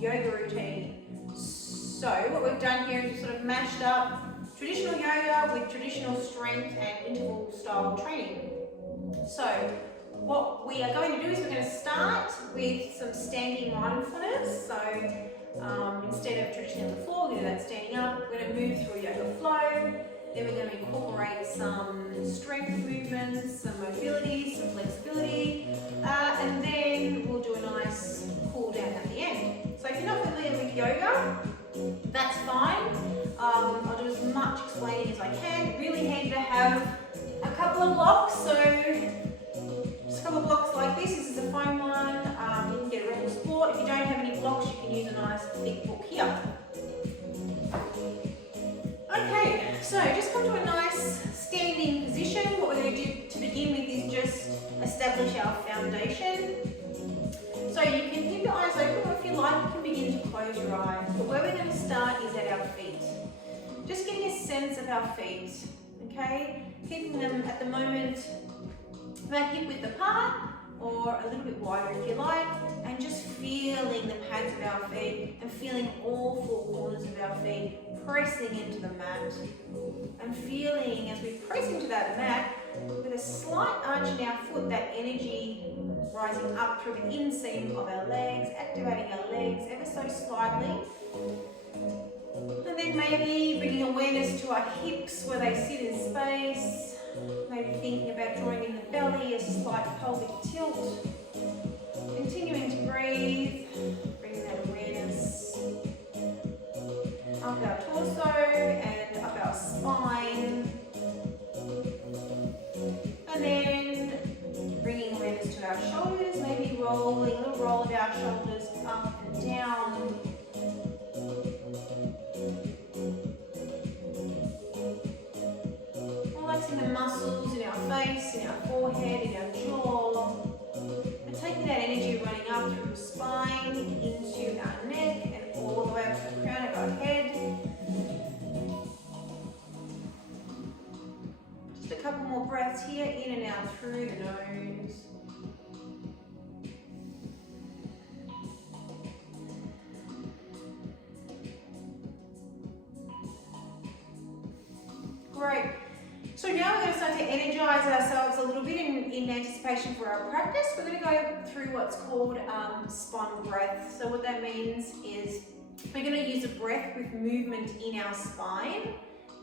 yoga routine. So what we've done here is we've sort of mashed up traditional yoga with traditional strength and interval style training. So what we are going to do is we're going to start with some standing mindfulness. So instead of traditionally on the floor, we're going to do that standing up. We're going to move through yoga flow. Then we're going to incorporate some strength movements, some mobility, some flexibility, and then we'll do a nice cool down at the end. So if you're not familiar with yoga, that's fine. I'll do as much explaining as I can. Really handy to have a couple of blocks. So just a couple of blocks like this. This is a foam one. You can get a Rebel Sport. If you don't have any blocks, you can use a nice thick book here. Okay, so just come to a nice standing position. What we're going to do to begin with is just establish our foundation. So you can keep your eyes open, or if you like, you can begin to close your eyes. But where we're going to start is at our feet. Just getting a sense of our feet, okay? Keeping them at the moment about hip width apart, or a little bit wider if you like, and just feeling the pads of our feet and feeling all four corners of our feet pressing into the mat. And feeling as we press into that mat with a slight arch in our foot, that energy rising up through the inseam of our legs, activating our legs ever so slightly. And then maybe bringing awareness to our hips where they sit in space. Maybe thinking about drawing in the belly, a slight pelvic tilt. Continuing to breathe, bringing that awareness up our torso and up our spine. And then bringing awareness to our shoulders, maybe rolling, a little roll of our shoulders up and down. Relaxing the muscles in our face, in our forehead, in our jaw. And taking that energy running up through the spine, into our neck, and all the way up to the crown of our head. Just a couple more breaths here, in and out through the nose. Great. So now we're going to start to energize ourselves a little bit in anticipation for our practice. We're going to go through what's called spine breath. So what that means is we're going to use a breath with movement in our spine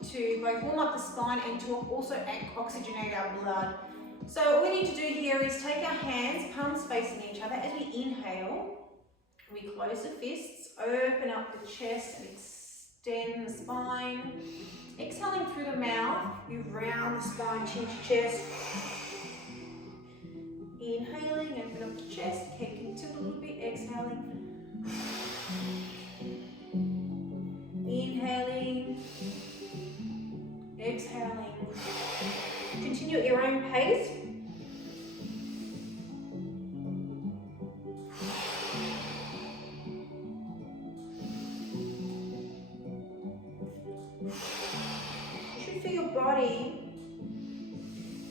to both warm up the spine and to also oxygenate our blood. So what we need to do here is take our hands, palms facing each other. As we inhale, we close the fists, open up the chest and extend the spine. Exhaling through the mouth, you round the spine, chin to chest. Inhaling, open up the chest, head can tilt a little bit, exhaling. Inhaling, exhaling. Continue at your own pace. Body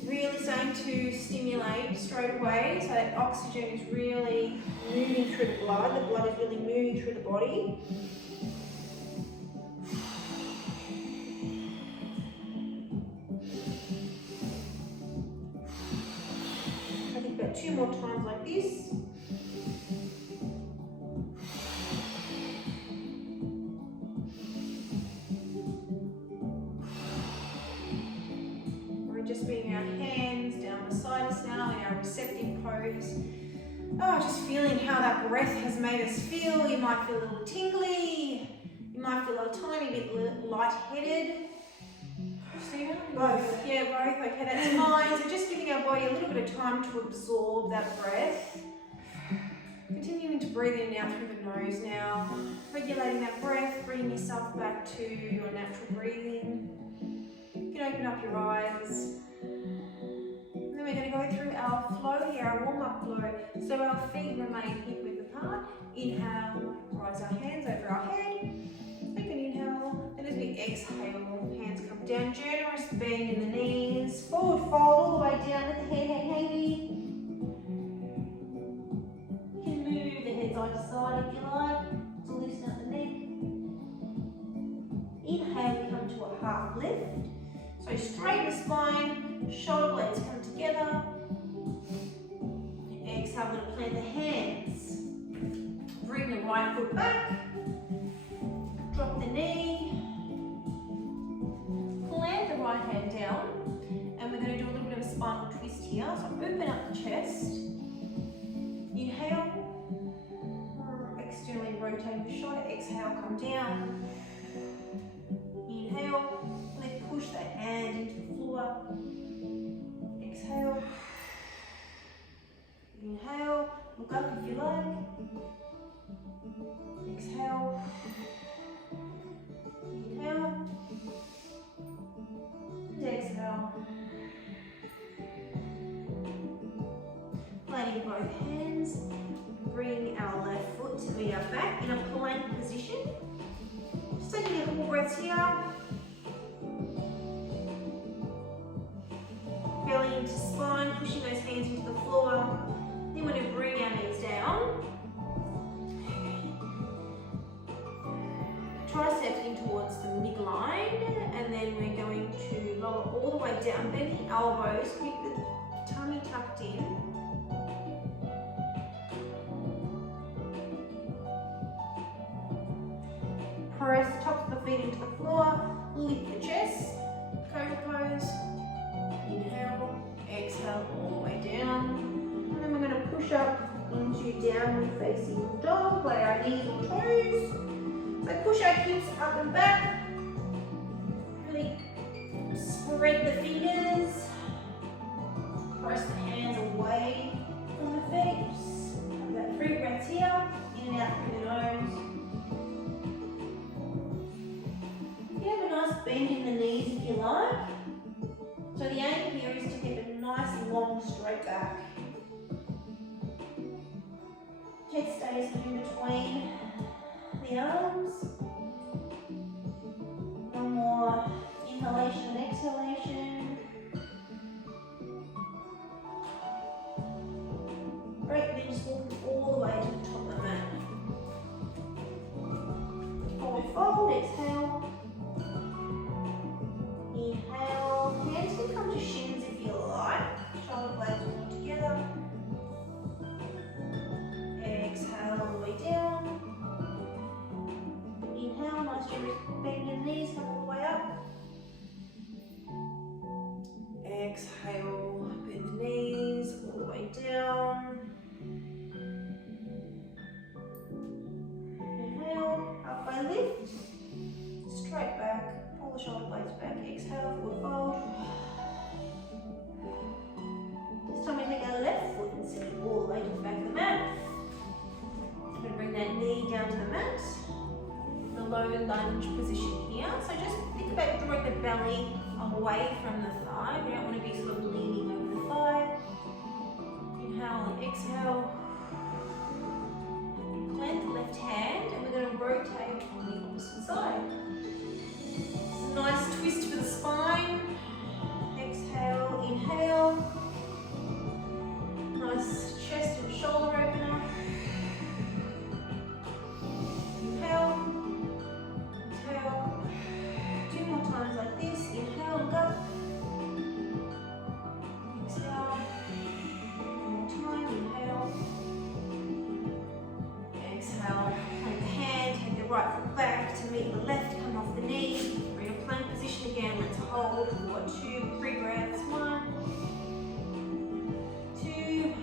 really starting to stimulate straight away, so that oxygen is really moving through the blood is really moving through the body. I think about 2 more times like this. Just bringing our hands down beside us now in our receptive pose. Oh, just feeling how that breath has made us feel. You might feel a little tingly. You might feel a tiny bit lightheaded. Stephen? Both. Yeah, both. Okay, that's fine. So just giving our body a little bit of time to absorb that breath. Continuing to breathe in and out through the nose now. Regulating that breath, bringing yourself back to your natural breathing. You can open up your eyes. And then we're going to go through our flow here, our warm-up flow. So our feet remain hip width apart. Inhale, rise our hands over our head. Take an inhale. And as we exhale, hands come down. Generous bend in the knees. Forward fold all the way down. Let the head hang heavy. You can move the head side to side if you like. open up the chest. Inhale, externally rotate the shoulder. Exhale, come down. Inhale, lift, push the hand into the floor. Exhale. Inhale, look up if you like. Exhale. Inhale. And exhale. Planting both hands. Bring our left foot to meet our back in a plank position. Just taking a couple breaths here. Belly into spine, pushing those hands into the floor. Then we're going to bring our knees down. Triceps in towards the midline, and then we're going to lower all the way down. Bend the elbows, keep the tummy tucked in. Press the tops of the feet into the floor, lift the chest, cobra pose. Inhale, exhale all the way down. And then we're going to push up into downward facing dog by our knees or toes. So push our hips up and back. Really spread the fingers. Press the hands away from the feet. Have about 3 breaths here. In and out through the nose. You have a nice bend in the knees if you like. So the aim here is to keep a nice long straight back. Head stays in between the arms. One more inhalation and exhalation. Great, then just walking all the way to the top of the mat. Forward fold, exhale. Inhale, hands can come to shins if you like. Shoulder blades all together. Exhale all the way down. Inhale, nice generous bend in the knees, come all the way up. Exhale, bend the knees all the way down. Inhale, halfway lift, straight back, pull the shoulder blades back. Exhale, forward fold. This time we take our left foot and send it all the way to the back of the mat. We're going to bring that knee down to the mat. The low lunge position here. So just think about drawing the belly away from the thigh. We don't want to be sort of leaning over the thigh. Inhale and exhale. Plant the left hand and we're going to rotate on the opposite side. Nice twist for the spine. Exhale, inhale. Nice chest and shoulder opener. Inhale. Exhale. 2 more times like this. Inhale, look up. Exhale. 1 more time. Inhale. Exhale. Take the hand, take the right foot back to meet the left, come off the knee. Plank position again. Let's hold for 2, 3 breaths. 1, 2,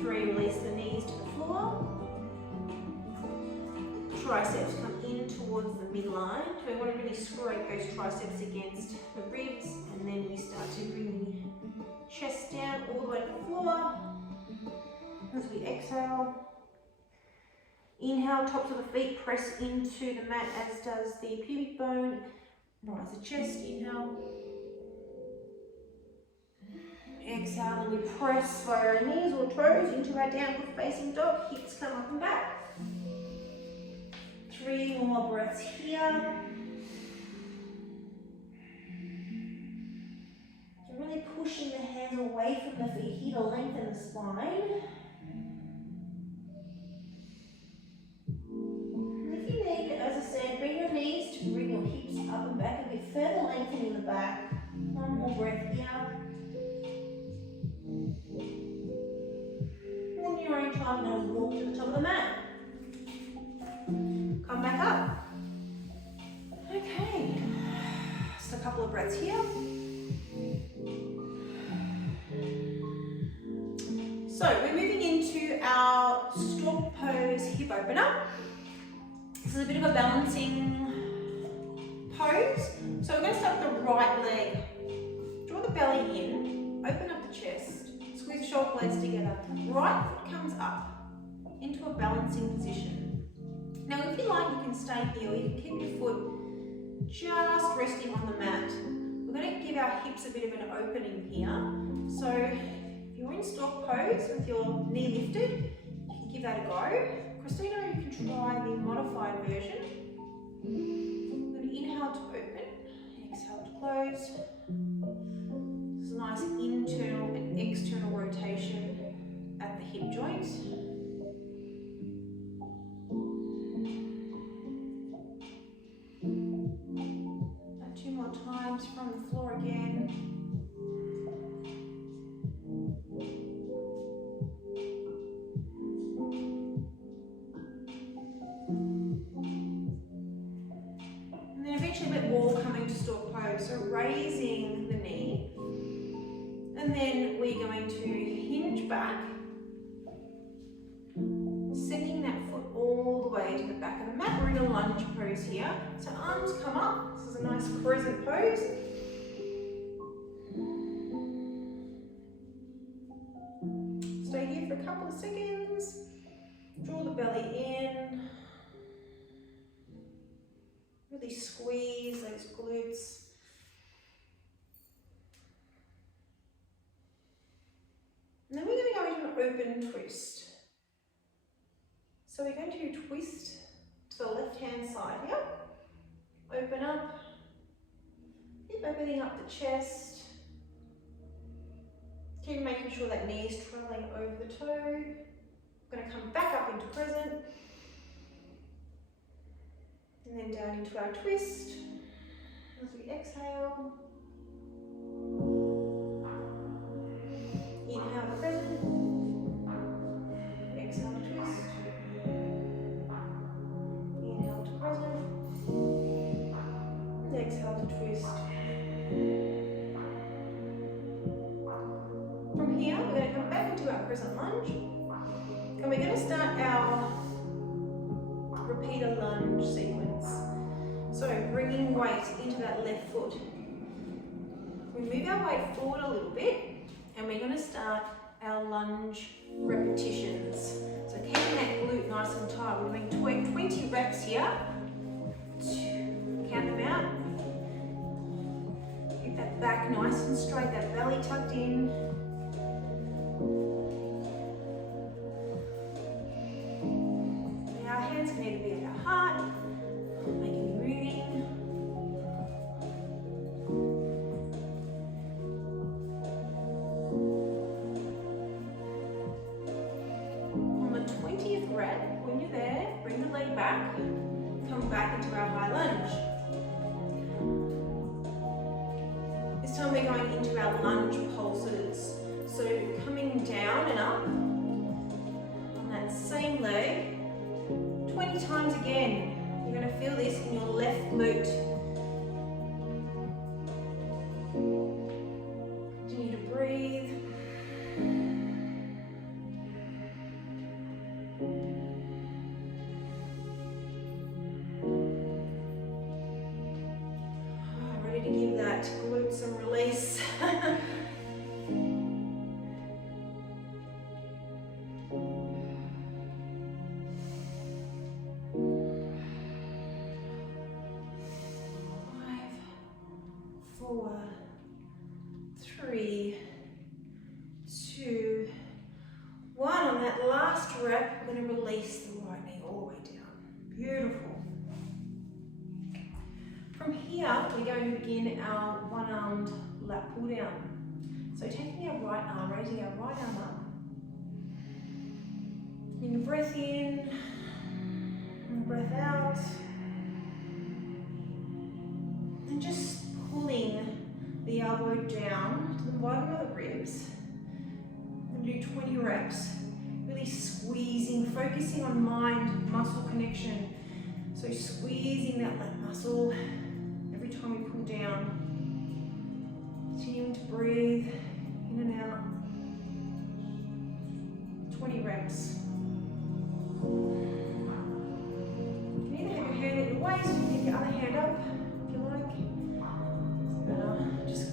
3. Release the knees to the floor. Triceps come in towards the midline. So we want to really scrape those triceps against the ribs, and then we start to bring the chest down all the way to the floor as we exhale. Inhale, tops of the feet press into the mat, as does the pubic bone. Rise the chest, inhale. Exhale, and we press by our knees or toes into our downward facing dog. Hips come up and back. 3 more breaths here. So really pushing the hands away from the feet here to lengthen the spine. Bring your knees to bring your hips up and back a bit further, lengthening the back. 1 more breath here. And in your own time, now walk to the top of the mat. Come back up. Okay. Just a couple of breaths here. So we're moving into our stork pose hip opener. This is a bit of a balancing pose. So we're going to start with the right leg. Draw the belly in, open up the chest, squeeze the shoulder blades together. Right foot comes up into a balancing position. Now if you like, you can stay here or you can keep your foot just resting on the mat. We're going to give our hips a bit of an opening here. So if you're in stork pose with your knee lifted, you can give that a go. Christina, you can try the modified version. I'm going to inhale to open, exhale to close. This is a nice internal and external rotation at the hip joints. And 2 more times from the floor again. And then eventually let wall come into stork pose. So raising the knee. And then we're going to hinge back, sending that foot all the way to the back of the mat. We're in a lunge pose here. So arms come up. This is a nice crescent pose. Stay here for a couple of seconds. Draw the belly in. Really squeeze those glutes. And then we're going to go into an open twist. So we're going to twist to the left-hand side here. Open up. Keep opening up the chest. Keep making sure that knee is traveling over the toe. We're going to come back up into crescent. And then down into our twist. As we exhale. Inhale to crescent. Exhale to twist. Inhale to crescent. And exhale to twist. From here, we're going to come back into our crescent lunge. And we're going to start our repeater lunge sequence. So bringing weight into that left foot. We move our weight forward a little bit. And we're going to start our lunge repetitions. So keeping that glute nice and tight. We're doing 20 reps here. Count them out. Keep that back nice and straight, that belly tucked in. Now our hands can either be at our heart, they can be moving. When you're there, bring the leg back, come back into our high lunge. This time we're going into our lunge pulses. So coming down and up on that same leg, 20 times again. You're going to feel this in your left glute. Continue to breathe. Glute some release. 4, 3, 2, 1. On that last rep, we're going to release the right knee all the way down. Beautiful. From here, we're going to begin our one-armed lat pull down. So taking our right arm, raising our right arm up. Bring the breath in, and breath out. And just pulling the elbow down to the bottom of the ribs. And do 20 reps. Really squeezing, focusing on mind-muscle connection. So squeezing that lat muscle every time we pull down. Continuing to breathe in and out. reps. You can either have your hand at your waist, or keep your other hand up if you like. Just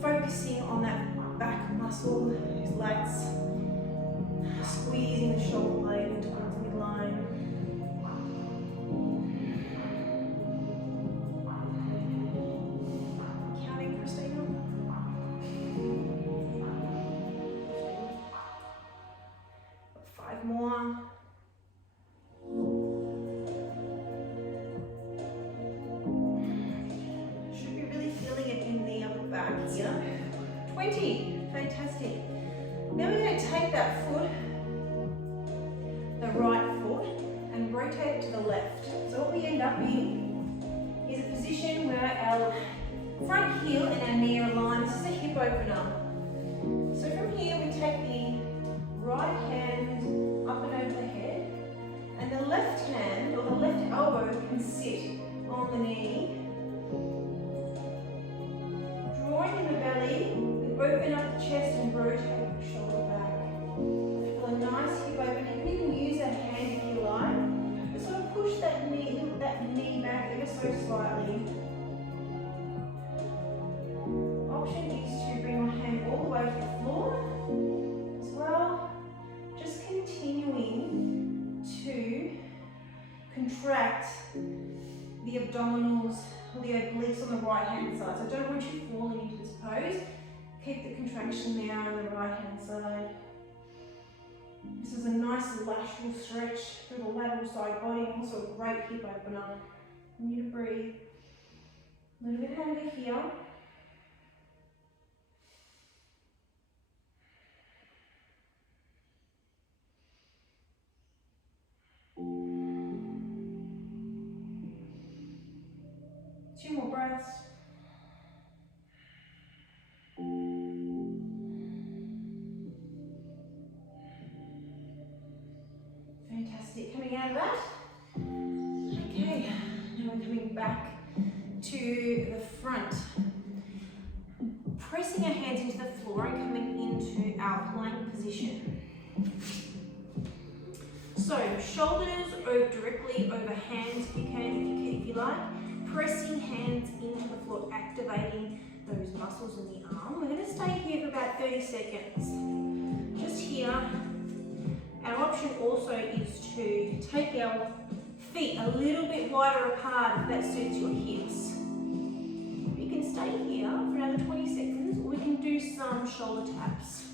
focusing on that back muscle, those lats, squeezing the shoulder blade into towards the midline. Counting, Christina. 5 more. Should be really feeling it in the upper back here. 20, fantastic. Then we're going to take that foot, the right foot, and rotate it to the left. So what we end up in is a position where our front heel and our knee are aligned. This is a hip opener. So from here we take the right hand up and over the head, and the left hand or the left elbow can sit on the knee. Drawing in the belly, we open up the chest and rotate the shoulder back. Feel a nice hip open. You can even use that hand if you like. But sort of push that knee back ever so slightly. Option is to bring your hand all the way to the floor as well. Just continuing to contract the abdominals or the obliques on the right hand side. So I don't want you falling into this pose. Keep the contraction there on the right hand side. This is a nice lateral stretch through the lateral side body, also a great hip opener. Continue to breathe. A little bit longer here. Two more breaths. Fantastic. Coming out of that. Okay, now we're coming back to the front. Pressing our hands into the floor and coming into our plank position. So shoulders directly over hands if you can, if you like. Pressing hands into the floor, activating those muscles in the arm. We're going to stay here for about 30 seconds. Just here. Our option also is to take our feet a little bit wider apart if that suits your hips. You can stay here for another 20 seconds, or we can do some shoulder taps.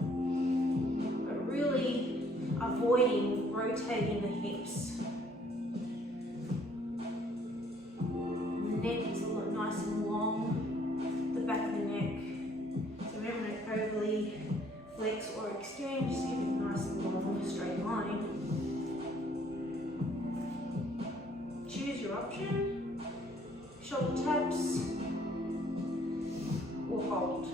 But really avoiding rotating the hips. Neck is nice and long, the back of the neck, so we don't want to overly flex or extend, just keep it nice and long on a straight line. Choose your option, shoulder taps or hold.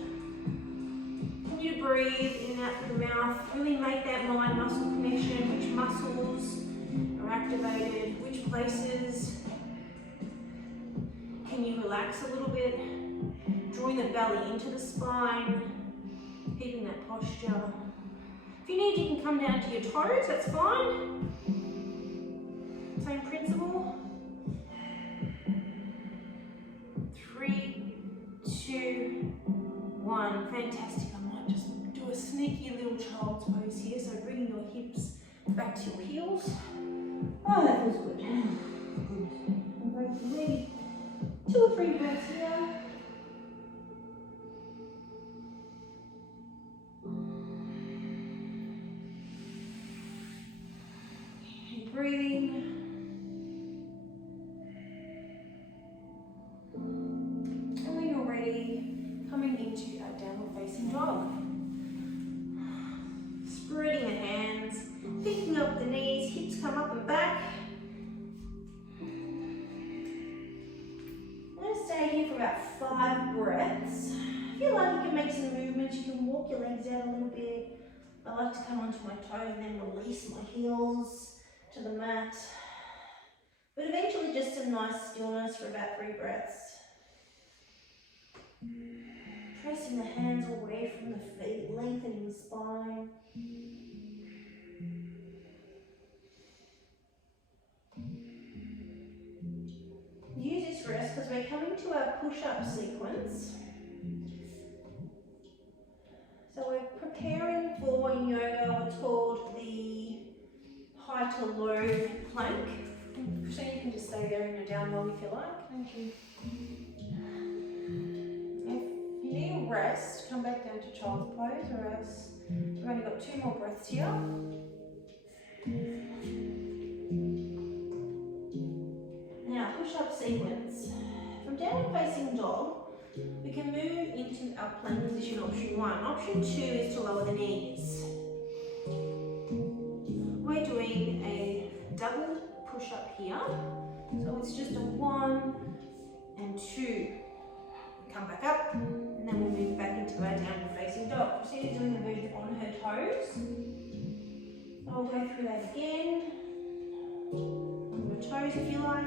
Continue to breathe in and out through the mouth, really make that mind muscle connection, which muscles are activated, which places. Can you relax a little bit? Drawing the belly into the spine, keeping that posture. If you need, you can come down to your toes, that's fine. Same principle. 3, 2, 1. Fantastic. I might just do a sneaky little child's pose here, so bringing your hips back to your heels. Oh, that feels good. Good. I'm going to maybe 2 or 3 breaths here. Keep breathing. And when you're ready, coming into our downward facing dog. Spreading the hands, picking up the knees, hips come up and back. Stay here for about 5 breaths. If you like, you can make some movements. You can walk your legs out a little bit. I like to come onto my toes and then release my heels to the mat. But eventually just some nice stillness for about 3 breaths. Pressing the hands away from the feet, lengthening the spine. into our push-up sequence. So we're preparing for in yoga what's called the high to low plank. So you can just stay there in a down dog if you like. Thank you. If you need a rest, come back down to child's pose, or else we've only got 2 more breaths here. Now, push-up sequence. From downward facing dog, we can move into our plank position, option 1. Option 2 is to lower the knees. We're doing a double push-up here. So it's just a 1 and 2. Come back up, and then we'll move back into our downward facing dog. Christina's doing the move on her toes. I'll go through that again. On your toes if you like.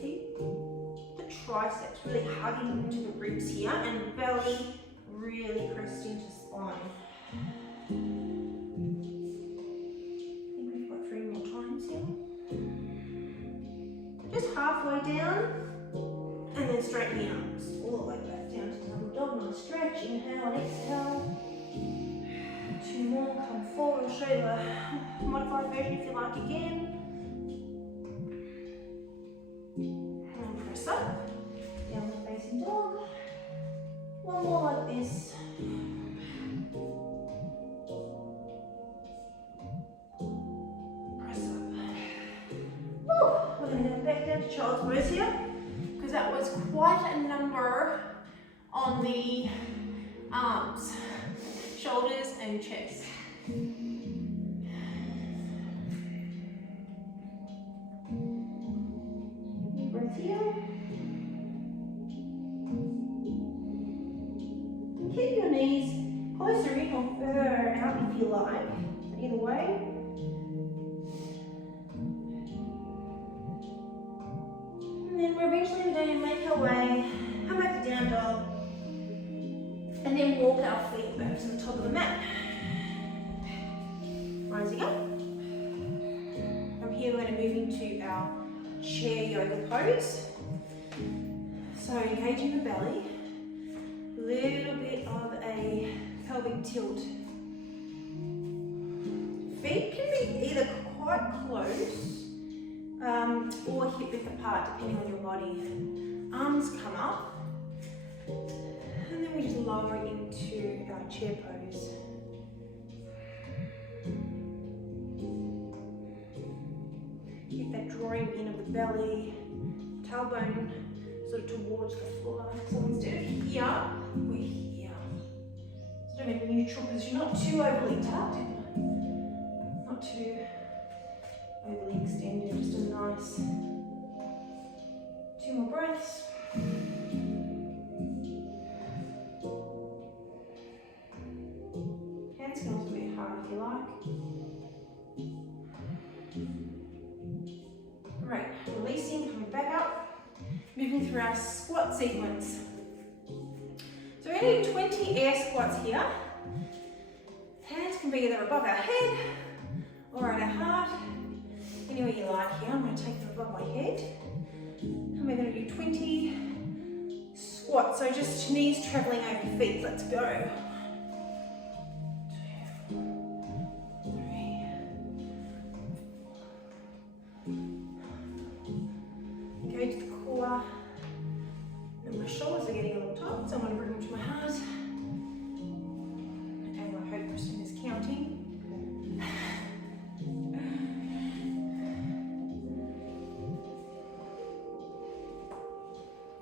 Keep the triceps really hugging into the ribs here, and belly really pressed into spine. I think we've got 3 more times here. Just halfway down, and then straighten the arms all the way back down to double dog. Nice stretch. Inhale and exhale. 2 more. Come forward. I'll show you the modified version if you like again. And press up. Downward facing dog. 1 more like this. Press up. Woo. We're going to go back down to child's pose here, because that was quite a number on the arms, shoulders and chest. Breath here. And keep your knees closer in or further out if you like, either way. And then we're eventually going to make our way, come back to down dog, and then walk our feet back to the top of the mat. Rising up. From here we're going to move into our chair yoga pose. So engaging the belly, a little bit of a pelvic tilt. Feet can be either quite close or hip width apart depending on your body. Arms come up, and then we just lower into our chair pose. Get that drawing in of the belly, tailbone sort of towards the floor. So instead of here, we're here. Sort of a neutral position, not too overly tucked, not too overly extended, just a nice 2 more breaths. Hands can also be hard if you like. Right, releasing, coming back up, moving through our squat sequence. So we're going to do 20 air squats here. Hands can be either above our head or at our heart, anywhere you like here. I'm going to take them above my head. And we're going to do 20 squats, so just knees travelling over feet. Let's go. 2, 3. Engage the core. And my shoulders are getting a little tight, so I'm going to bring them to my heart. And I hope Christina's counting.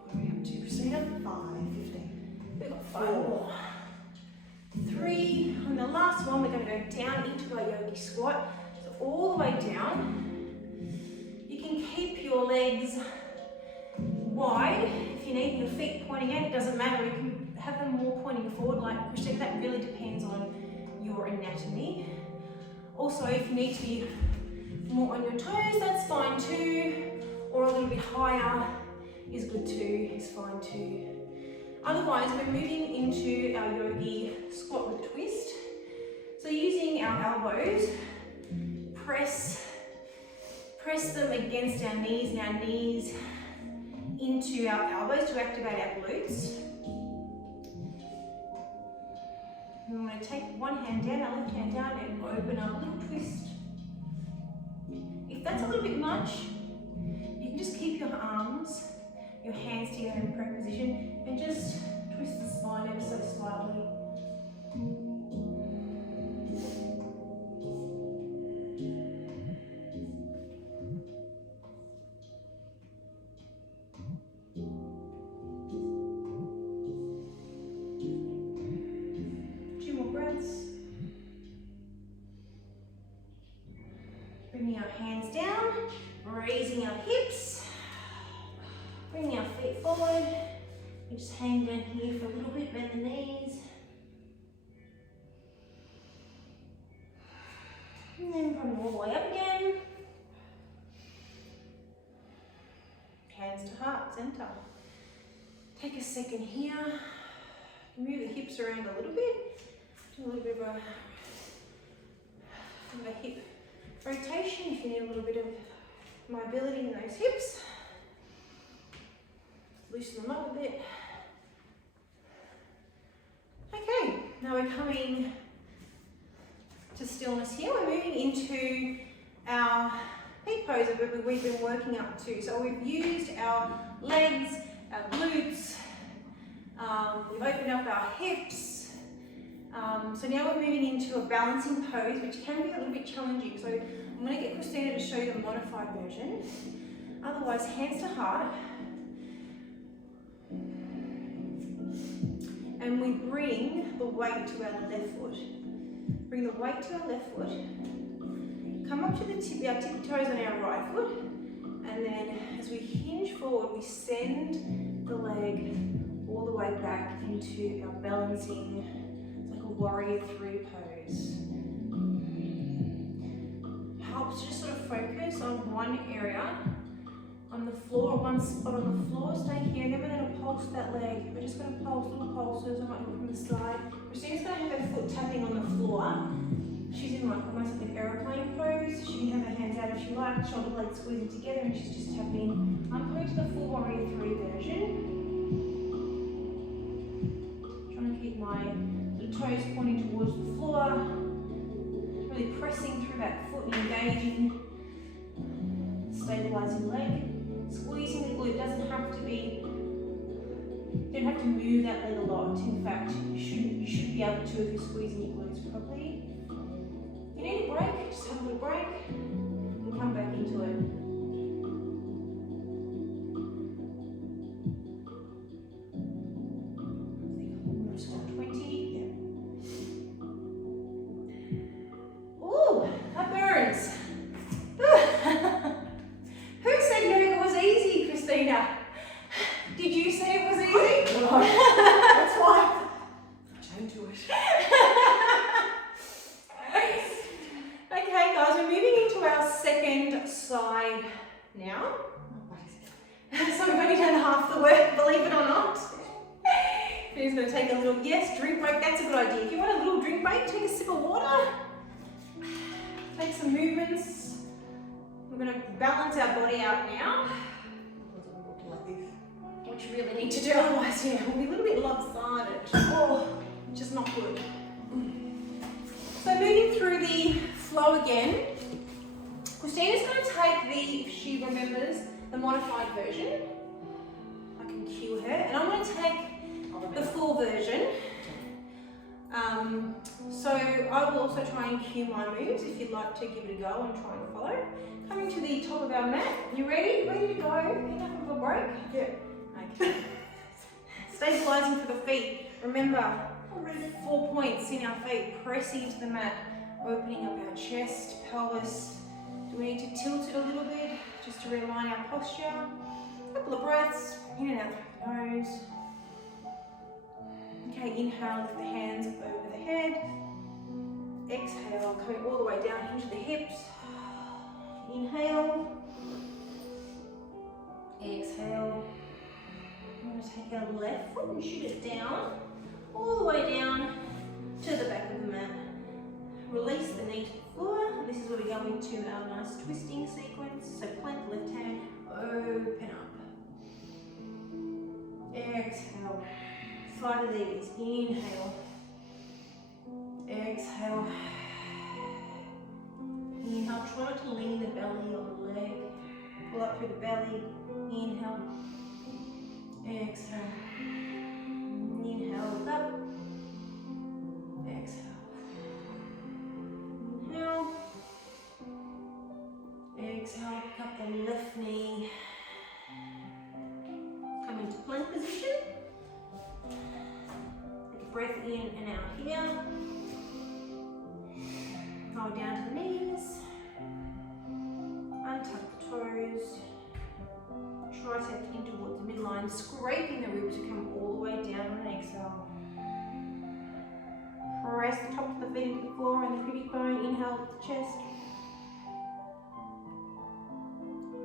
What are we up to, Christina? 5, 15. We've got 5 more. 3. On the last one, we're going to go down into our yogi squat. So all the way down. You can keep your legs wide if you need, your feet pointing out, it doesn't matter. You can have them more pointing forward like Christina. That really depends on your anatomy. Also, if you need to be more on your toes, that's fine too. Or a little bit higher is good too, is fine too. Otherwise, we're moving into our yogi squat with a twist. So using our elbows, press them against our knees, and our knees into our elbows to activate our glutes. And I'm going to take one hand down, our left hand down, and open up, a little twist. If that's a little bit much, you can just keep your arms, your hands together in prep position, and just twist the spine ever so slightly. Bringing our hands down, raising our hips, bringing our feet forward. We just hang down here for a little bit, bend the knees. And then come all the way up again. Hands to heart, center. Take a second here. Move the hips around a little bit. Do a little bit of a hip rotation if you need a little bit of mobility in those hips. Loosen them up a bit. Okay, now we're coming to stillness here. We're moving into our peak pose that we've been working up to. So we've used our legs, our glutes, we've opened up our hips. So now we're moving into a balancing pose, which can be a little bit challenging. So I'm going to get Christina to show you the modified version. Otherwise, hands to heart. And we bring the weight to our left foot. Bring the weight to our left foot. Come up to the our tippy toes on our right foot. And then as we hinge forward, we send the leg all the way back into our balancing, it's like a warrior three pose. Helps just sort of focus on one area on the floor, one spot on the floor. Stay here, and then we're going to pulse that leg. We're just going to pulse little pulses. I might do it from the side. Christina's going to have her foot tapping on the floor. She's in like almost like an aeroplane pose. She can have her hands out if she likes, shoulder blades squeezing together, and she's just tapping. I'm coming to the full warrior three version. Trying to keep my toes pointing towards the floor. Really pressing through that foot and engaging, stabilizing leg. Squeezing the glute doesn't have to be, you don't have to move that leg a lot. In fact, you should be able to if you're squeezing your glutes properly. If you need a break, just have a little break and come back into it. Just got 20. Ooh, that burns. Who said yoga was easy, Christina? Did you say it was easy? No, that's why I don't do it. Okay guys, we're moving into our second side now. So we've only done half the work, believe it or not. He's going to take a little, drink break. That's a good idea. If you want a little drink break, take a sip of water. Take some movements. We're going to balance our body out now. Which you really need to do, otherwise, we'll be a little bit lopsided. Which is not good. So moving through the flow again. Christina's going to take the, if she remembers, the modified version. I can cue her. And I'm going to take the full version. So I will also try and cue my moves if you'd like to give it a go and try and follow. Coming to the top of our mat. You ready? Ready to go? Enough of a break? Yeah. Okay. Stabilizing for the feet. Remember, 4 points in our feet, pressing into the mat, opening up our chest, pelvis. Do we need to tilt it a little bit just to realign our posture? A couple of breaths, in and out through the nose. Okay, inhale, lift the hands over the head. Exhale, coming all the way down into the hips. Inhale. Exhale. I'm going to take our left foot and shoot it down, all the way down to the back of the mat. Release the knee to the floor. And this is where we go into our nice twisting sequence. So plant the left hand, open up. exhale. 5 of these. Inhale. Exhale. Inhale. Try not to lean the belly on the leg. Pull up through the belly. Inhale. Exhale. Inhale. Look up. Exhale. Inhale. Exhale. Pick up the left knee. Come into plank position. Take a breath in and out here. Go down to the knees. Untuck the toes. Tricep in towards the midline, scraping the ribs to come all the way down on an exhale. Press the top of the feet into the floor and the pubic bone. Inhale, lift the chest.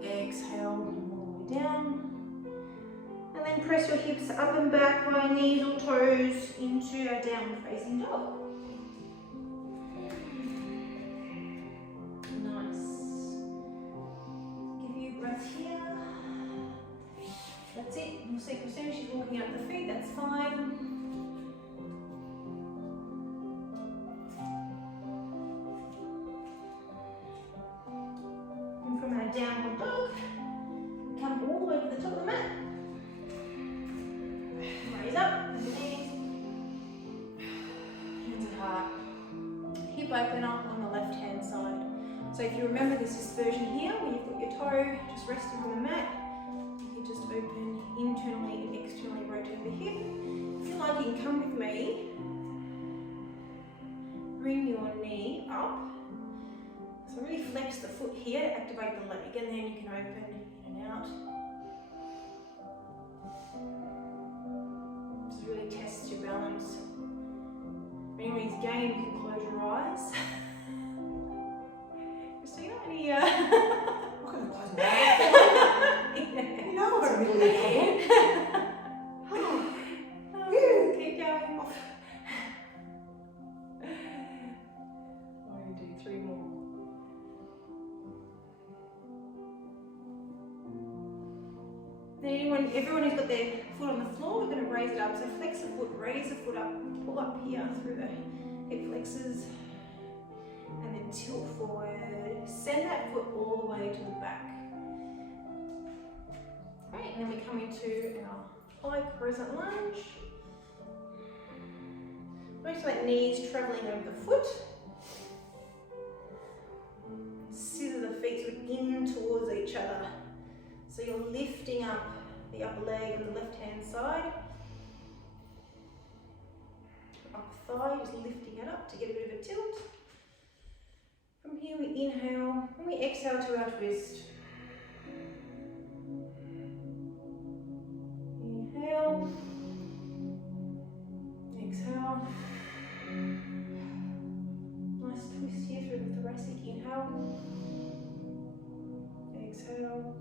Exhale, all the way down. And then press your hips up and back by knees or toes into a downward facing dog. Nice. Give you a breath here. That's it. We'll see Christina, she's walking out the feet, that's fine. And from our downward dog, come all the way to the top of the mat. Raise up, with the knees. Hands at heart. Hip opener on the left hand side. So if you remember, this is version here where you've got your toe just resting on the mat. Just open internally and externally, rotate the hip. If you like, you can come with me. Bring your knee up. So really flex the foot here, activate the leg, and then you can open in and out. Just really tests your balance. Anyways, again, you can close your eyes. Christina, any I'm gonna close my eyes. You know what's really a problem. Keep going. One, two, 3 more. Everyone who's got their foot on the floor, we're going to raise it up. So flex the foot, raise the foot up, pull up here through the hip flexors, and then tilt forward. Send that foot all the way to the back. Right, and then we come into our high crescent lunge. Most like knees traveling over the foot. Scissor the feet sort of in towards each other. So you're lifting up the upper leg on the left hand side. Upper thigh, just lifting it up to get a bit of a tilt. From here we inhale and we exhale to our twist. Inhale. Exhale. Nice twist here through the thoracic. Inhale. Exhale.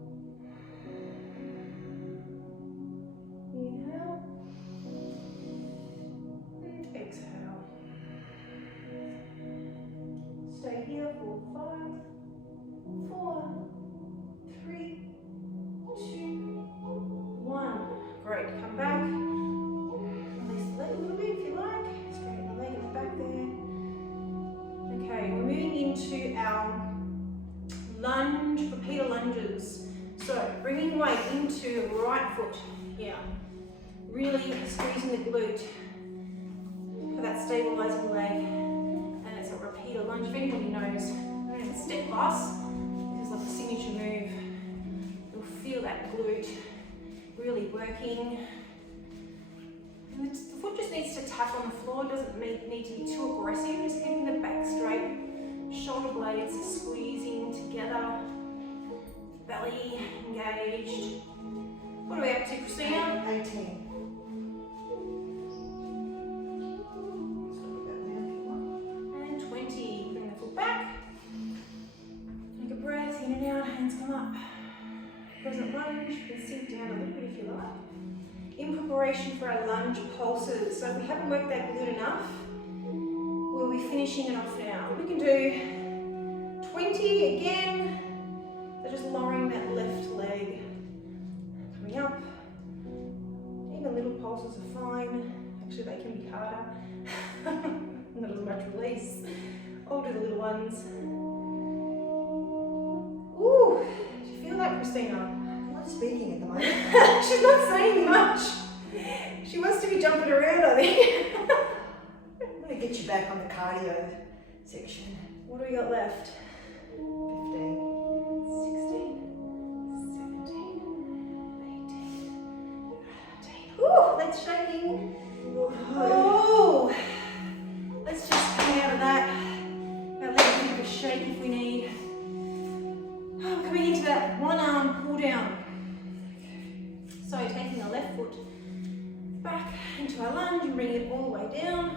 Inhale. And exhale. Stay here for 5, 4, 3, 2, 1. Great, come back. Release the leg a little bit if you like. Straighten the leg in the back there. Okay, we're moving into our lunge, repeater lunges. So, bringing weight into right foot here. Really squeezing the glute for that stabilizing leg. And it's a repeater lunge. If anybody knows, it's a step class. This is like a signature move. You'll feel that glute really working. And the foot just needs to tap on the floor. It doesn't need to be too aggressive. Just keeping the back straight. Shoulder blades squeezing together. Belly engaged. What are we up to, Christina? 18. And 20. Bring the foot back. Take a breath in and out. Hands come up. Crescent lunge. You can sink down a little bit if you like. In preparation for our lunge pulses. So if we haven't worked that glute enough, we'll be finishing it off now. We can do 20 again. So just lowering that left leg. Coming up. Even little pulses are fine. Actually, they can be harder. Not as much release. I'll do the little ones. Ooh, do you feel that, Christina? I'm not speaking at the moment. She's not saying much. She wants to be jumping around, I think. I'm going to get you back on the cardio section. What do we got left? 15. 16, 17, 18, 19. Whew, legs shaking. Oh, let's just come out of that. That leg a bit of a shake if we need. Oh, coming into that one arm pull down. So taking the left foot back into our lunge and bringing it all the way down.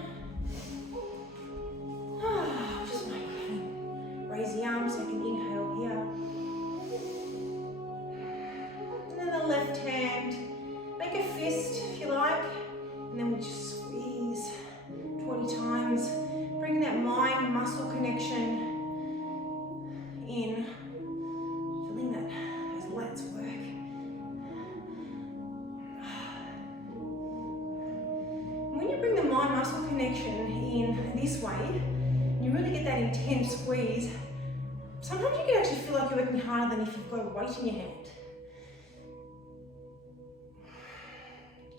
Just raise the arms so you can inhale here. And then the left hand, make a fist if you like, and then we just squeeze 20 times, bring that mind-muscle connection in, feeling that those lats work. When you bring the mind-muscle connection in this way, you really get that intense squeeze. Sometimes you can actually feel like you're working harder than if you've got a weight in your hand.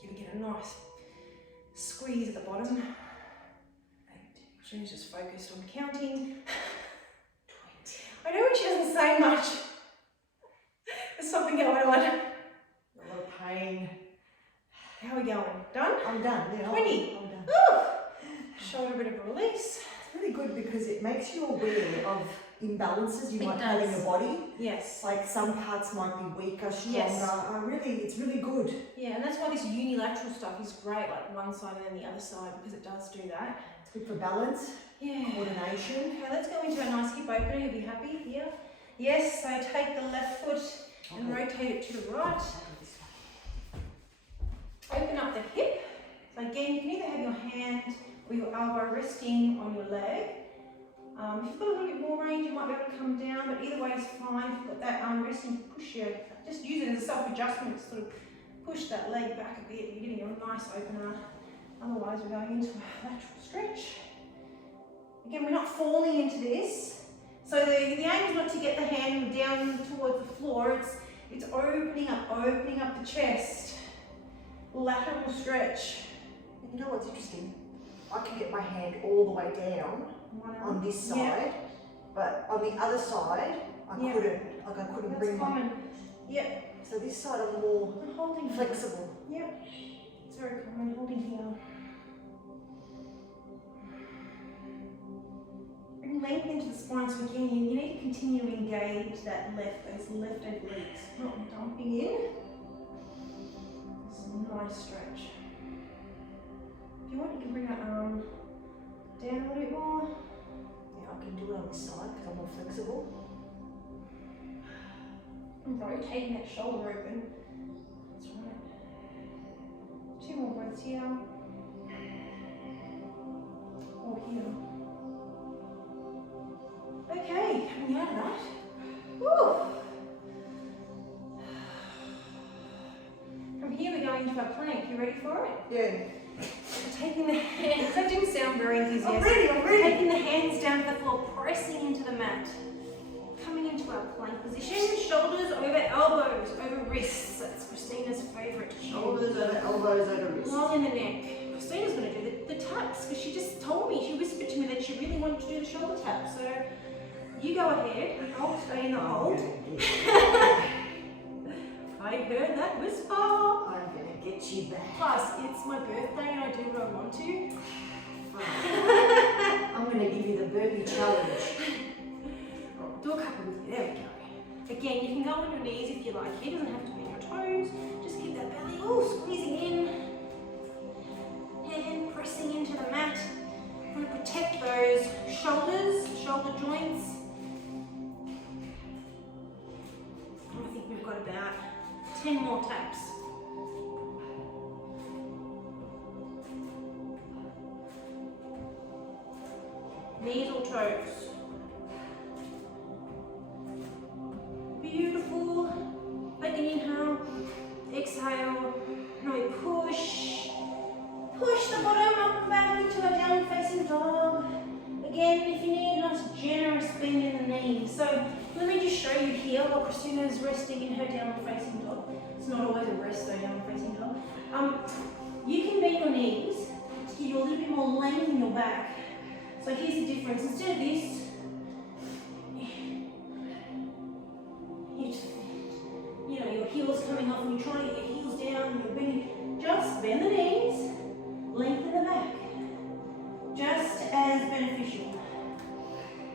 You can get a nice squeeze at the bottom. She's just focused on counting. 20. I know when she doesn't say much, there's something going on. A lot of pain. How are we going? Done? I'm done. Yeah, 20. I'm done. Ooh. Shoulder bit of a release. It's really good because it makes you aware of imbalances you might have in your body. Yes. Like some parts might be weaker, stronger. Yes. It's really good. Yeah, and that's why this unilateral stuff is great, like one side and then the other side, because it does do that. It's good for balance, Yeah. coordination. Okay, let's go into a nice hip opener. You'll be happy here. Yes, so take the left foot and rotate it to the right. Open up the hip. So again, you can either have your hand or your elbow resting on your leg. If you've got a little bit more range, you might be able to come down, but either way is fine. If you've got that arm resting, push your, just use it as a self-adjustment, sort of push that leg back a bit. You're getting a nice opener. Otherwise, we're going into a lateral stretch. Again, we're not falling into this. So the aim is not to get the hand down towards the floor. It's opening up the chest. Lateral stretch. You know what's interesting? I can get my hand all the way down on this side, but on the other side, I couldn't. Like I couldn't bring common. Yep. So this side I'm more Holding flexible. Yep. It's very common. Holding here. Bring length into the spine. So again, you need to continue to engage those left obliques, not dumping in. It's a nice stretch. If you want, you can bring that arm down a little bit more. Yeah, I can do it on this side because I'm more flexible. And rotating that shoulder open. That's right. 2 more breaths here. Or here. Okay, coming out of that. Woo. From here we're going into our plank. You ready for it? Yeah. Taking the hands, that didn't sound very enthusiastic. I'm ready. Taking the hands down to the floor, pressing into the mat. Coming into our plank position, shoulders over elbows, over wrists. That's Christina's favourite. Shoulders over elbows over wrists. Long in the neck. Christina's going to do the taps because she just told me, she whispered to me that she really wanted to do the shoulder tap. So you go ahead, I'll stay in the hold. I heard that whisper. I'm going to get you back. Plus, it's my birthday and I do what I want to. I'm going to give you the burpee challenge. Do a couple with you. There we go. Again, you can go on your knees if you like. It doesn't have to be on your toes. Just keep that belly squeezing in. Hand pressing into the mat. I'm going to protect those shoulders, shoulder joints. I think we've got about 10 more taps. Knees or toes. Beautiful. Take an inhale, exhale. Now we push the bottom, up and back into a downward facing dog. Again, if you need a nice generous bend in the knees. So let me just show you here while Christina's resting in her downward facing dog. It's not always a rest though, downward facing dog. You can bend your knees to give you a little bit more length in your back. So here's the difference. Instead of this, you know, your heels coming off and you're trying to get your heels down and you're bending. Just bend the knees, lengthen the back. Just as beneficial.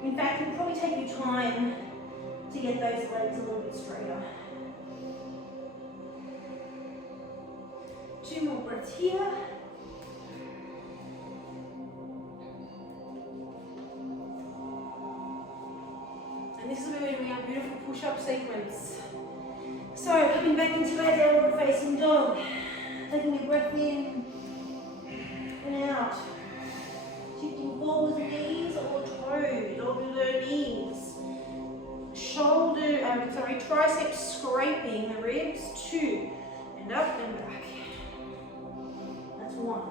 In fact, it'll probably take you time to get those legs a little bit straighter. 2 more breaths here. And this is where we're doing our beautiful push-up sequence. So, coming back into our downward facing dog. Taking your breath in and out. Shifting forward with the knees or toes, or the knees. Triceps scraping the ribs. 2. And up and back. That's 1.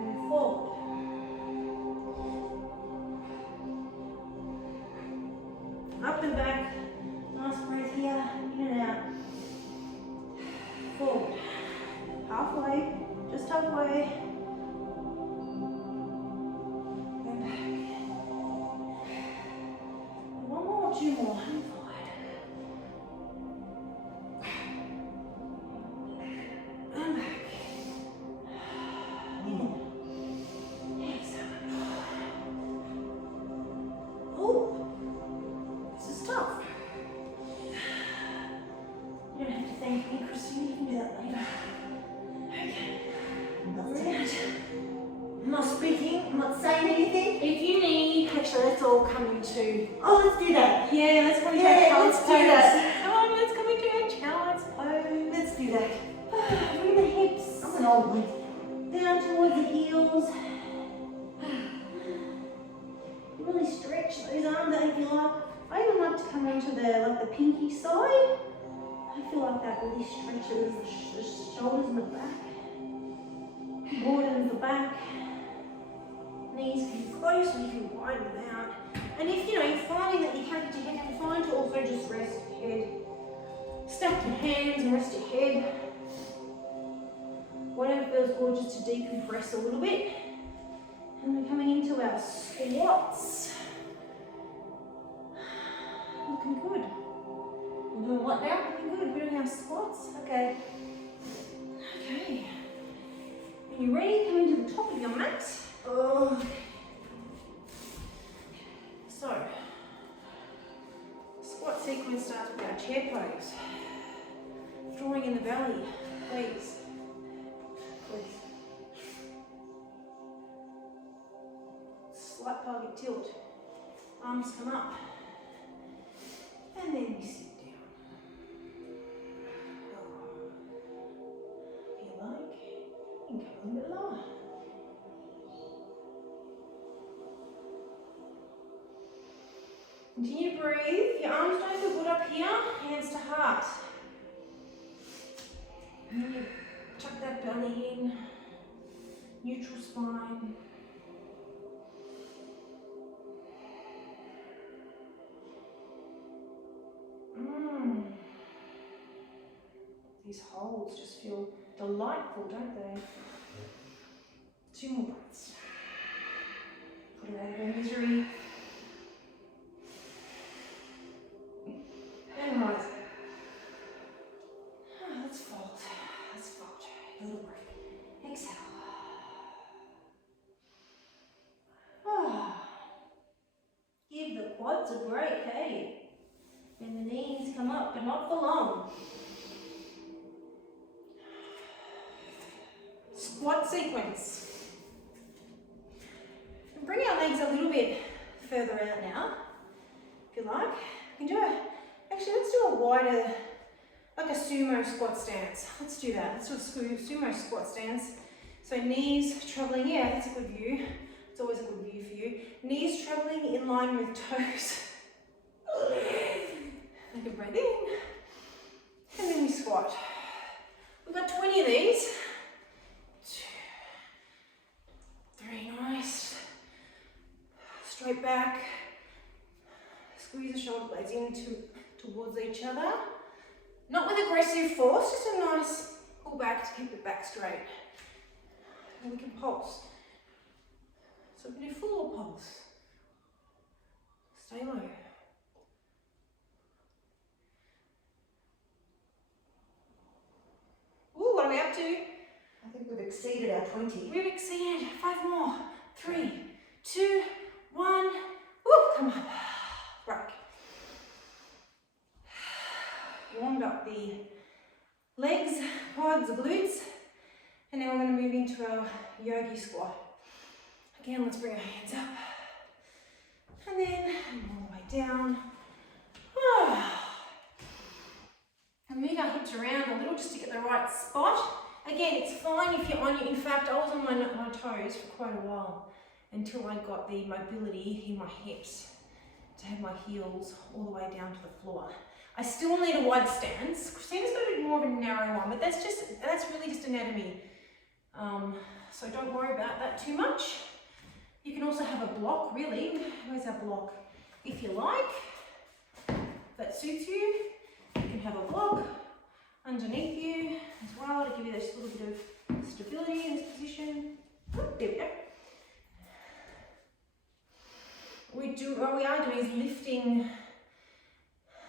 And forward. Up and back. Nice breath here. In and out. Forward. Halfway. Just halfway. And back. 1 more, 2 more. And forward. And back. In. Exhale. Oh, this is tough. You don't have to thank me, Christine. You can do that later. Okay. Brilliant. I'm not speaking. I'm not saying anything. If you need, actually, let's all come into. Oh, let's do that. Yeah, let's come into our child's pose. Come on, let's come into our child's pose. Let's do that. Bring the hips. I'm an old one. Down towards the heels. You really stretch those arms out if you like. I even like to come onto the pinky side. I feel like that really stretches the shoulders and the back, broadens the back, knees can be close and you can widen them out. And if you're finding that you can't get your head down, fine to also just rest your head. Stack your hands and rest your head. Whatever feels good, just to decompress a little bit. And we're coming into our squats. Looking good. We're doing what now? Looking good. We're doing our squats. Okay. Okay. When you're ready, come into the top of your mat. Oh. So, squat sequence starts with our chair pose. Drawing in the belly, please. Please. Slight pelvic tilt. Arms come up. And then we sit down. If you like, you can come a little bit lower. Continue to breathe. Your arms don't feel good up here, hands to heart. And then you tuck that belly in, neutral spine. These holds just feel delightful, don't they? 2 more breaths. Put it out of our misery. And rise. Let's fold. Let's fold. A little break. Exhale. Give the quads a break, hey? And the knees come up, but not for long. Squat sequence. And bring our legs a little bit further out now, if you like. You can do actually let's do a wider, like a sumo squat stance. Let's do that. Let's do a sumo squat stance. So knees traveling, yeah, that's a good view. It's always a good view for you. Knees traveling in line with toes. Take a breath in, and then we squat. We've got 20 of these. 2, straight back. Squeeze the shoulder blades towards each other. Not with aggressive force, just a nice pull back to keep the back straight. And we can pulse. So we can do full or pulse. Stay low. Ooh, what are we up to? I think we've exceeded our 20. We've exceeded. 5 more. 3, 2, 1. Woo, come on. Break. Warmed up the legs, quads, glutes. And now we're going to move into our yogi squat. Again, let's bring our hands up. And then all the way down. And move our hips around a little just to get the right spot. Again, it's fine if you're on your, in fact, I was on my toes for quite a while until I got the mobility in my hips to have my heels all the way down to the floor. I still need a wide stance. Christina's got a bit more of a narrow one, but that's really just anatomy. So don't worry about that too much. You can also have a block, really. Where's our block? If you like, if that suits you, you can have a block underneath you as well to give you this little bit of stability in this position. There we go. What we are doing is lifting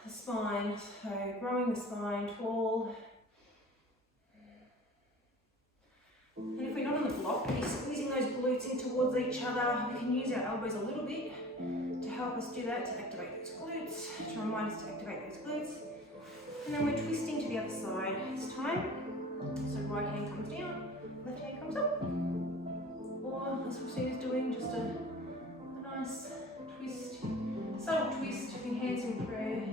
the spine, so growing the spine tall. And if we're not on the block, we're squeezing those glutes in towards each other. We can use our elbows a little bit to help us do that, to activate those glutes, to remind us to activate those glutes. And then we're twisting to the other side this time. So right hand comes down, left hand comes up. Or as Christina's doing, just a nice twist, subtle twist of your hands in prayer.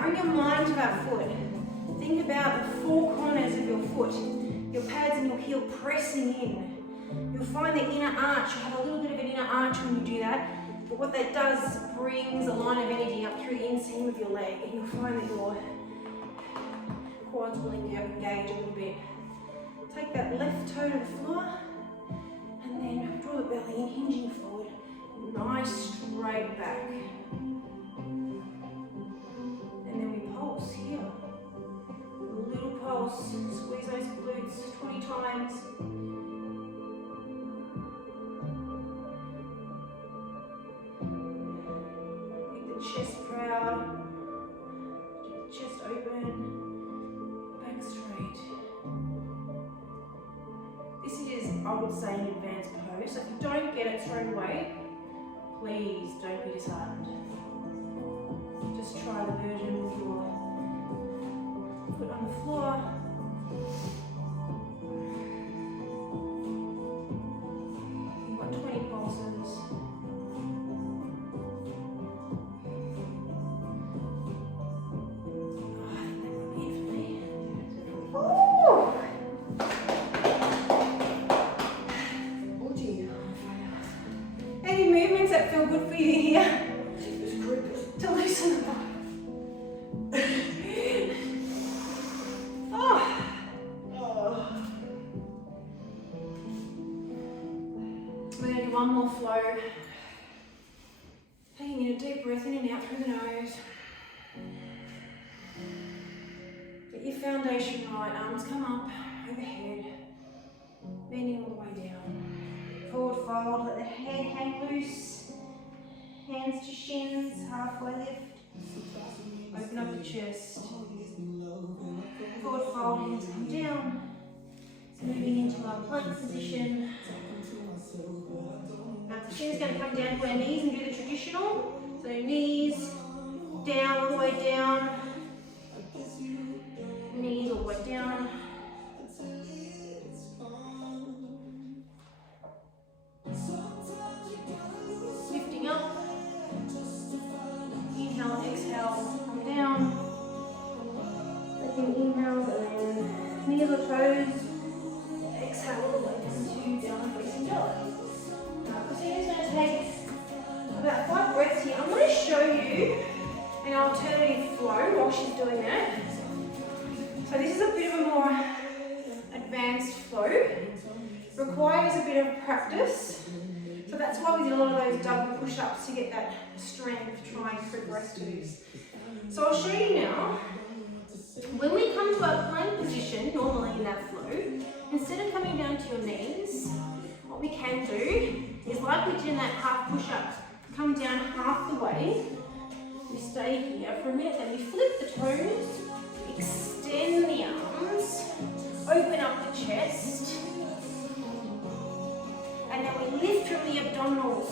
Bring your mind to that foot. Think about the four corners of your foot, your pads and your heel pressing in. You'll find the inner arch. You have a little bit of an inner arch when you do that, but what that does is brings a line of energy up through the inseam of your leg, and you'll find that your quads will engage a little bit. Take that left toe to the floor, and then draw the belly in, hinging forward. Nice straight back. Pulse here. A little pulse. Squeeze those glutes 20 times. Make the chest proud. Keep the chest open. Back straight. This is, I would say, an advanced pose. So if you don't get it straight away, please don't be disheartened. Just try the version with your foot on the floor. You've got 20 pulses. Oh, I think that might be it for me. Oh! Oh dear. Any movements that feel good for you here? To loosen the body. We're going to do one more flow. Taking in a deep breath in and out through the nose. Get your foundation right. Arms come up, overhead. Bending all the way down. Forward fold. Let the head hang loose. Hands to shins. Halfway lift. Open up the chest. Forward fold, hands come down. Moving into our plank position. Now the chin's going to come down to our knees and do the traditional. So knees down, all the way down. Knees all the way down. Lifting up. Inhale, exhale, come down. Letting inhale and then knees or toes. Exhale all the way down to down facing dog. Now Christina's going to take about 5 breaths here. I'm going to show you an alternative flow while she's doing that. So this is a bit of a more advanced flow. Requires a bit of practice. So that's why we did a lot of those double push-ups to get that strength trying to progress to this. So I'll show you now. When we come to our plank position, normally in that flow, instead of coming down to your knees, what we can do is like we did in that half push-up, come down half the way. We stay here for a minute, then we flip the toes, extend the arms, open up the chest, and then we lift from the abdominals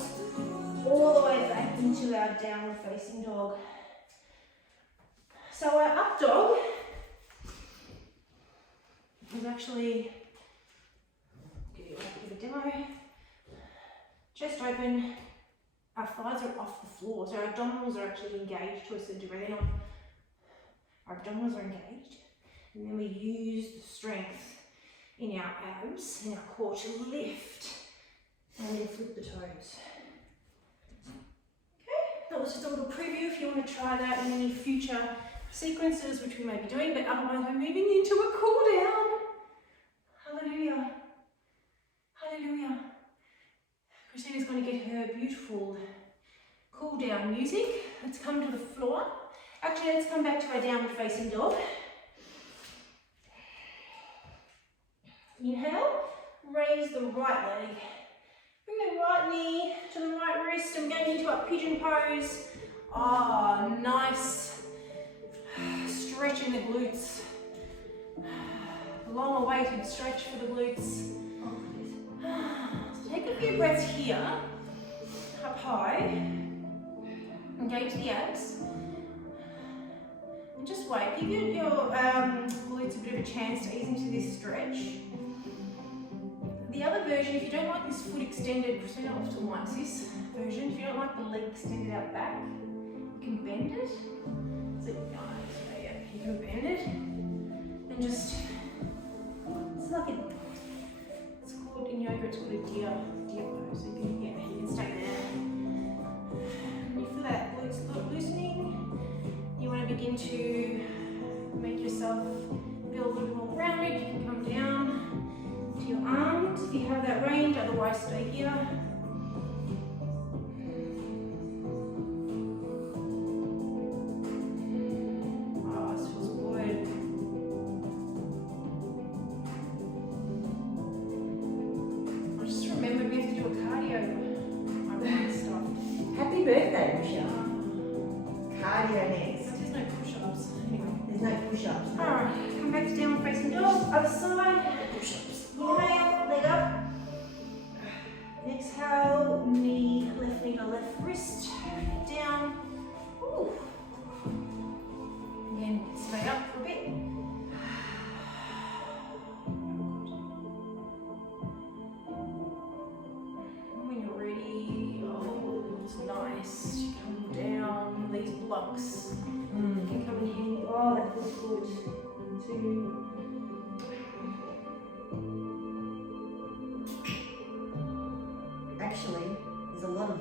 all the way back into our downward facing dog. So our up dog is actually, give you a bit of a demo, chest open, our thighs are off the floor, so our abdominals are actually engaged to a certain degree. They're not, our abdominals are engaged, and then we use the strength in our abs and our core to lift and then flip the toes. Okay, that was just a little preview if you want to try that in any future sequences which we may be doing, but otherwise we're moving into a cool down. Hallelujah. Hallelujah. Christina's going to get her beautiful cool down music. Let's come to the floor. Actually, let's come back to our downward facing dog. Inhale, raise the right leg. Bring the right knee to the right wrist. I'm going into our pigeon pose. Oh, nice stretch in the glutes. Long awaited stretch for the glutes. So take a few breaths here, up high. Engage the abs. And just wait. Give your glutes a bit of a chance to ease into this stretch. The other version, if you don't like this foot extended, Christina often likes this version. If you don't like the leg extended out back, you can bend it. So yeah, you can bend it. And just, it's like it's called, in yoga, it's called a deer pose. So you can stay there. When you feel that glutes loosening, you want to begin to make yourself feel a little bit more grounded. You can come down to your arms if you have that range, otherwise stay here. Oh, this feels good. I just remembered we have to do a cardio stuff. Happy birthday, Michelle. Cardio next. There's no push-ups. Anyway. There's no push-ups. No. Alright, come back to downward facing dog, other side. Push-ups. Inhale, leg up. Exhale, left knee to left wrist. Down. Ooh. Again, stay up for a bit. When you're ready, oh, it's nice. You come down, these blocks. You can come in here. Oh, that feels good. 2. Actually, there's a lot of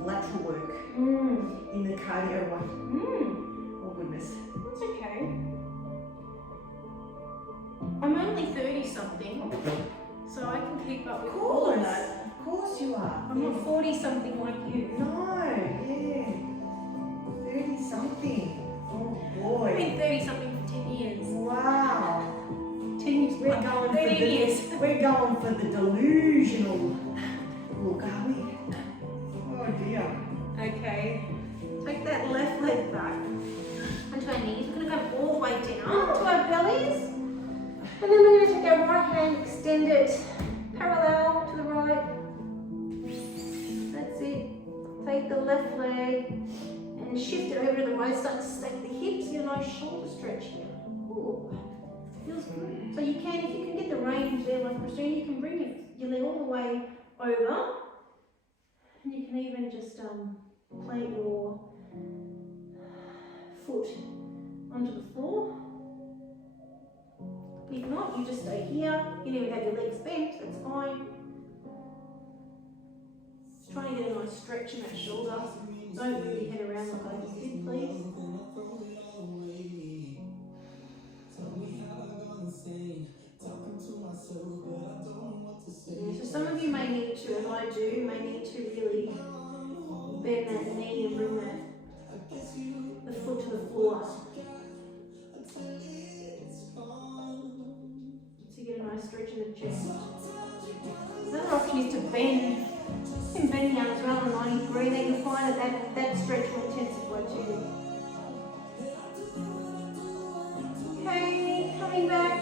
lateral work in the cardio one. Oh goodness. That's okay. I'm only 30 something, so I can keep up with all of that. Of course you are. I'm not 40 something like you. No, yeah. 30 something. Oh I've boy. been 30 something for 10 years. Wow. 10 years. We're going for 13 years. We're going for the delusional look, are we? Oh dear. Okay. Take right hand, extend it parallel to the right. That's it. Take the left leg and shift it over to the right. Start to stack the hips. Get a nice shoulder stretch here. Ooh, feels good. So you can, if you can get the range there, like Christine, you can bring your leg all the way over, and you can even just plant your foot onto the floor. If not, you just stay here. You can even have your legs bent, that's fine. Just trying to get a nice stretch in that shoulder. Don't move your head around like I just did, please. Yeah, so some of you may need to, and I do, may need to really bend that knee and bring the foot to the floor. So you get a nice stretch in the chest. Another option is to bend. You can bend the arms around 90 degrees, then you'll find that stretch will intensify too. Okay, coming back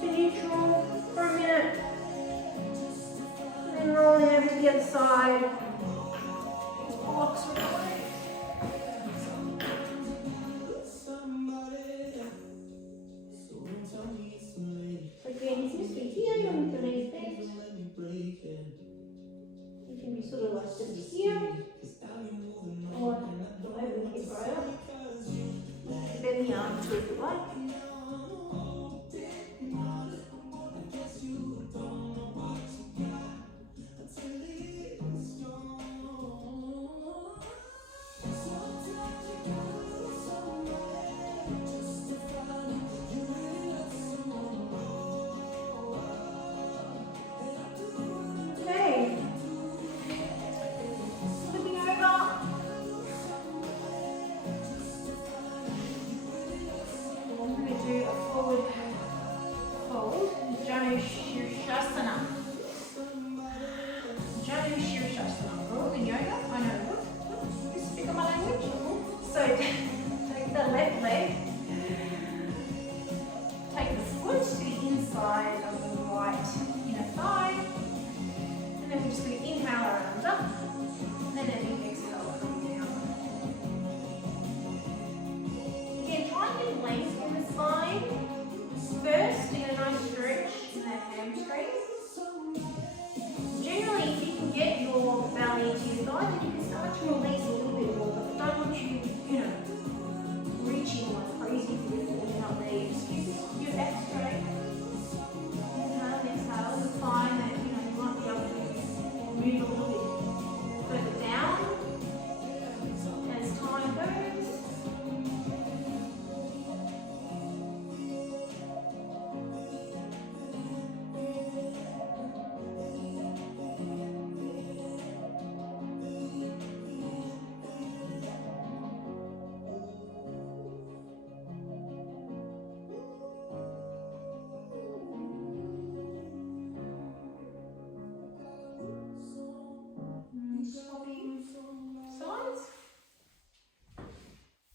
to neutral for a minute. And then rolling over to the other side. Blocks away. So again, you can just be here, you're with the knees bent. You can be sort of like just here, or over the hip right up. Bend the arm to if you like.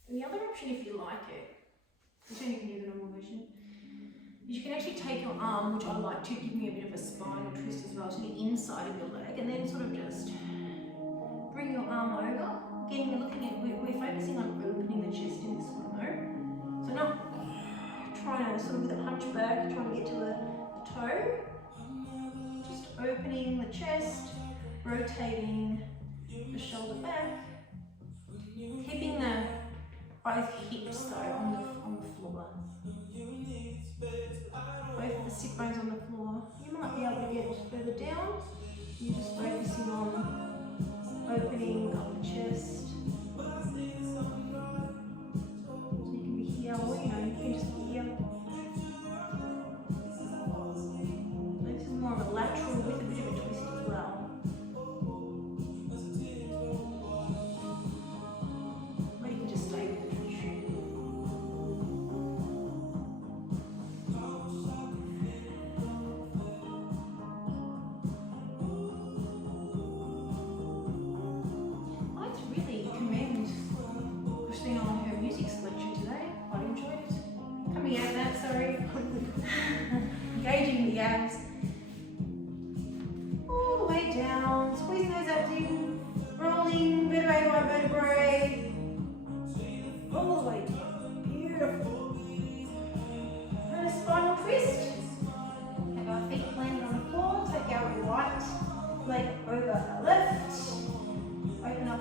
And the other option, if you like it, you can do the normal version, is you can actually take your arm, which I like to, give me a bit of a spinal twist as well, to the inside of your leg, and then sort of just bring your arm over. Again, we're looking at, we're focusing on opening the chest in this one though. So not trying to sort of with a hunchback, trying to get to the toe. Just opening the chest, rotating the shoulder back, keeping both hips though on the floor. Both of the sit bones on the floor. You might be able to get further down. You're just focusing on opening up the chest. So you can be here, or you can just be here. This is more of a lateral with a bit of a twist as well. Or you can just stay with the twist.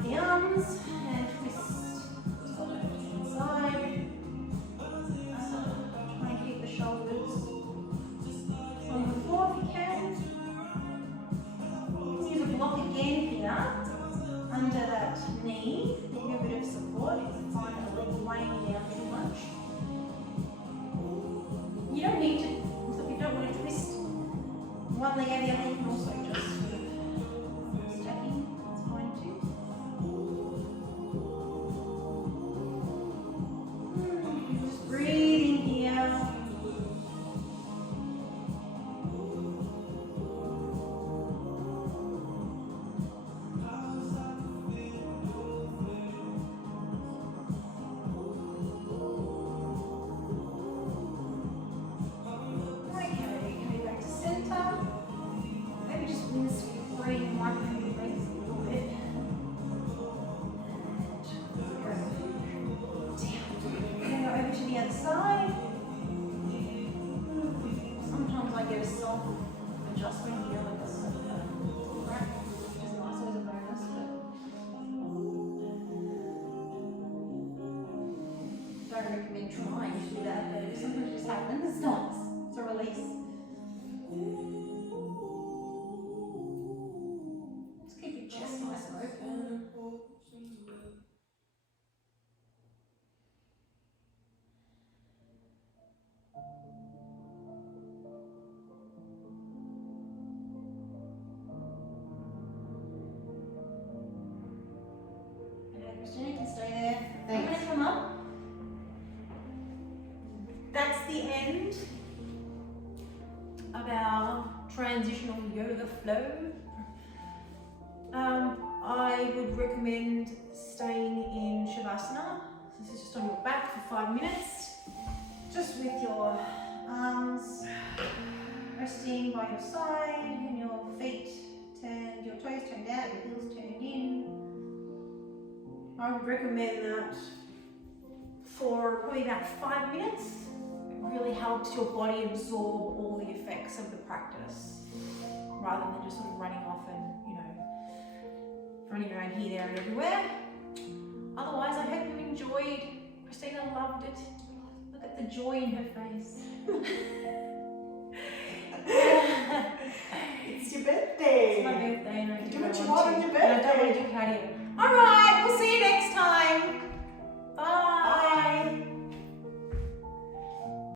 up the arms and twist over to the inside. Try and keep the shoulders on the floor if you can. You can use a block again here under that knee. Give you a bit of support if you find a leg weighing down too much. You don't need to, if you don't want to twist one leg and the other, you can also just stacking, it's fine too. Just breathing here. Sometimes I get a self adjustment here, like this, which is nice as a bonus. But don't recommend trying to do that, but sometimes it just happens. It's nice. It's a release. Just keep your chest nice and open. Christina, you can stay there. Thanks. I'm going to come up. That's the end of our transitional yoga flow. I would recommend staying in Shavasana. This is just on your back for 5 minutes, just with your arms resting by your side and your feet turned, your toes turned out, your heels turned in. I would recommend that for probably about 5 minutes. It really helps your body absorb all the effects of the practice, rather than just sort of running off and, running around here, there and everywhere. Otherwise, I hope you enjoyed. Christina loved it. Look at the joy in her face. It's your birthday. It's my birthday and I Do what you want on your birthday. And I don't want to do cardio. Alright.